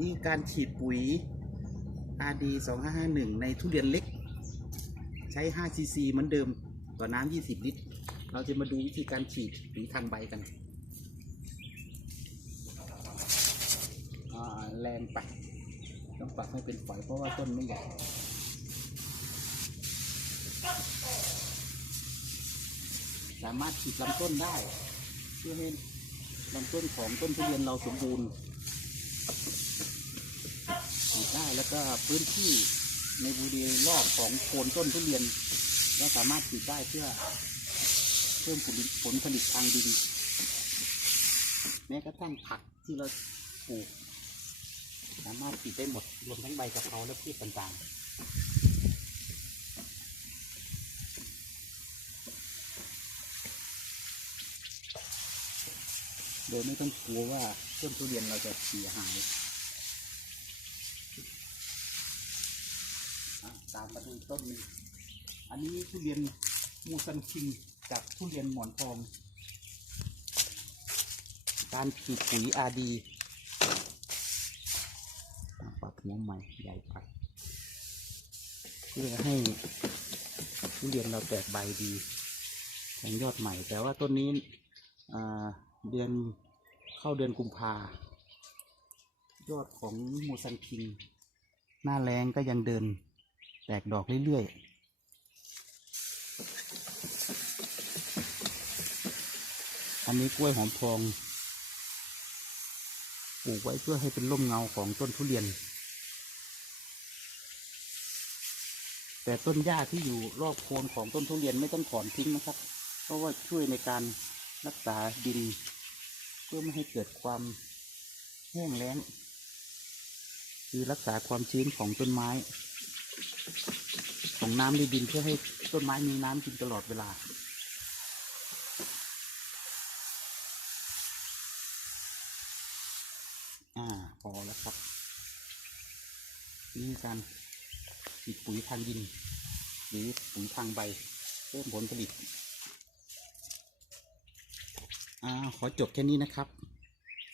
นี่การฉีดปุ๋ย RD 2551 ในทุเรียนเล็ก ใช้5 cc เหมือนเดิม ต่อน้ำ20 ลิตร เราจะมาดูวิธีการฉีดปุ๋ยทางใบกัน แรงไป ต้องปรับให้เป็นฝอยเพราะว่าต้นไม่ใหญ่สามารถฉีดลำต้นได้ เพื่อให้ลำต้นของต้นทุเรียนเราสมบูรณ์ ฉีดได้แล้วก็พื้นที่ในบริเวณรอบของโคนต้นทุเรียนก็สามารถฉีดได้เพื่อเพิ่มผลผลผลิตทางดินแม้กระทั่งผักที่เราปลูก สามารถฉีดได้หมดรวมทั้งใบกะเพราและพืชต่างๆโดยไม่ต้องกลัวว่าต้นทุเรียนเราจะเสียหายอะ ตามมาดูต้นนี้อันนี้ทุเรียนมูซันคิงกับทุเรียนหมอนทอง การฉีดปุ๋ยอาดีปรับหัวใหม่ใหญ่ไปเพื่อให้ทุเรียนเราแตกใบดีแทงยอดใหม่ แต่ว่าต้นนี้เดือนเข้าเดือนกุมภายอดของมูซันคิง หน้าแรงก็ยังเดิน แตกดอกเรื่อยๆอันนี้กล้วยหอมทองปลูกไว้เพื่อให้เป็นร่มเงาของต้นทุเรียน แต่ต้นหญ้าที่อยู่รอบโคนของต้นทุเรียนไม่ต้องถอนทิ้งนะครับ เพราะว่าช่วยในการรักษาดิน เพื่อไม่ให้เกิดความแห้งแล้ง คือรักษาความชื้นของต้นไม้ ของน้ำในดินเพื่อให้ต้นไม้มีน้ำกินตลอดเวลา อ่า พอแล้วครับ นี่การฉีดปุ๋ยทางดิน หรือปุ๋ยทางใบ เพิ่มผลผลิต อ่า ขอจบแค่นี้นะครับ